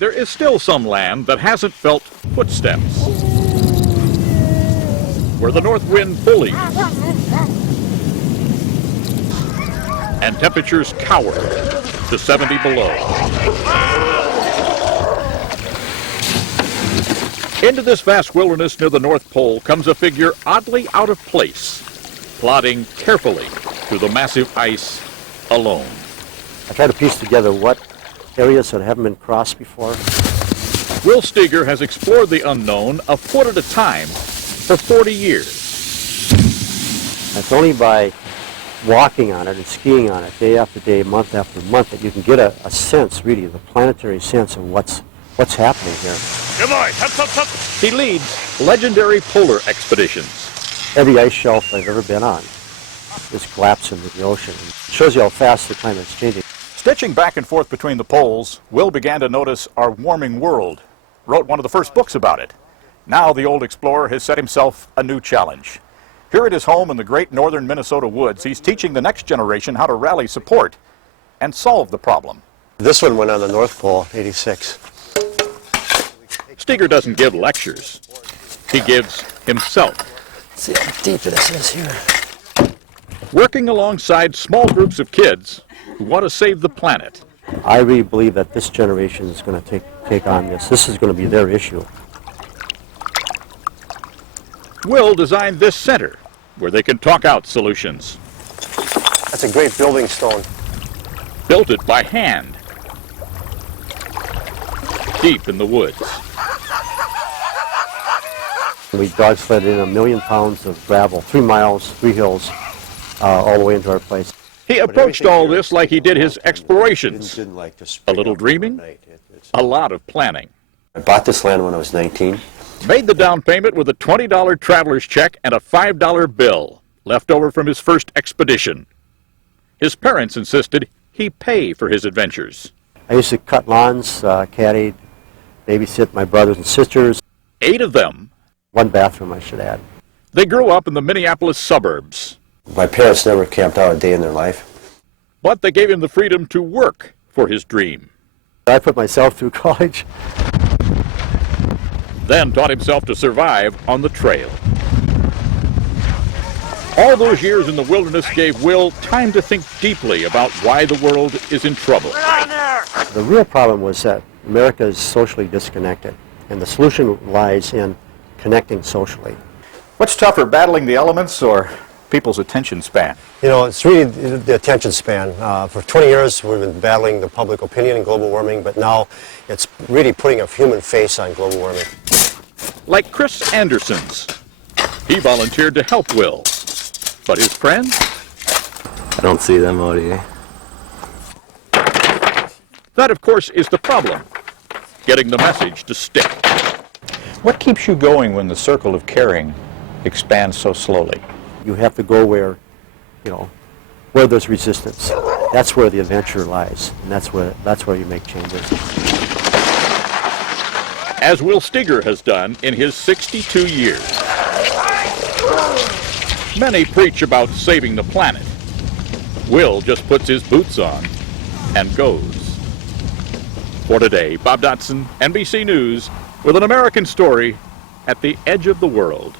there is still some land that hasn't felt footsteps, where the north wind bullies and temperatures cower to 70 below. Into this vast wilderness near the North Pole comes a figure oddly out of place, plodding carefully through the massive ice alone. I try to piece together what areas that haven't been crossed before. Will Steger has explored the unknown a foot at a time for 40 years. It's only by walking on it and skiing on it day after day, month after month, that you can get a sense, really, the planetary sense of what's happening here. He leads legendary polar expeditions. Every ice shelf I've ever been on is collapsing into the ocean. It shows you how fast the climate's changing. Stitching back and forth between the poles, Will began to notice our warming world. Wrote one of the first books about it. Now the old explorer has set himself a new challenge. Here at his home in the great northern Minnesota woods, he's teaching the next generation how to rally support and solve the problem. This one went on the North Pole, 86. Steger doesn't give lectures. He gives himself. Let's see how deep this is here. Working alongside small groups of kids who want to save the planet. I really believe that this generation is going to take on this. This is going to be their issue. Will designed this center where they can talk out solutions. That's a great building stone. Built it by hand, deep in the woods. We dog sledded in 1 million pounds of gravel, 3 miles, 3 hills, all the way into our place. He approached all this like he did his explorations. A little dreaming, a lot of planning. I bought this land when I was 19. Made the down payment with a $20 traveler's check and a $5 bill left over from his first expedition. His parents insisted he pay for his adventures. I used to cut lawns, caddied, babysit my brothers and sisters. 8 of them. 1 bathroom, I should add. They grew up in the Minneapolis suburbs. My parents never camped out a day in their life. But they gave him the freedom to work for his dream. I put myself through college. Then taught himself to survive on the trail. All those years in the wilderness gave Will time to think deeply about why the world is in trouble. The real problem was that America is socially disconnected, and the solution lies in connecting socially. What's tougher, battling the elements or people's attention span? You know, it's really the attention span. For 20 years, we've been battling the public opinion in global warming, but now it's really putting a human face on global warming. Like Chris Anderson's. He volunteered to help Will. But his friends? I don't see them, Odie. That, of course, is the problem. Getting the message to stick. What keeps you going when the circle of caring expands so slowly? You have to go where, where there's resistance. That's where the adventure lies, and that's where you make changes. As Will Steger has done in his 62 years. Many preach about saving the planet. Will just puts his boots on and goes. For today, Bob Dotson, NBC News, with an American story at the edge of the world.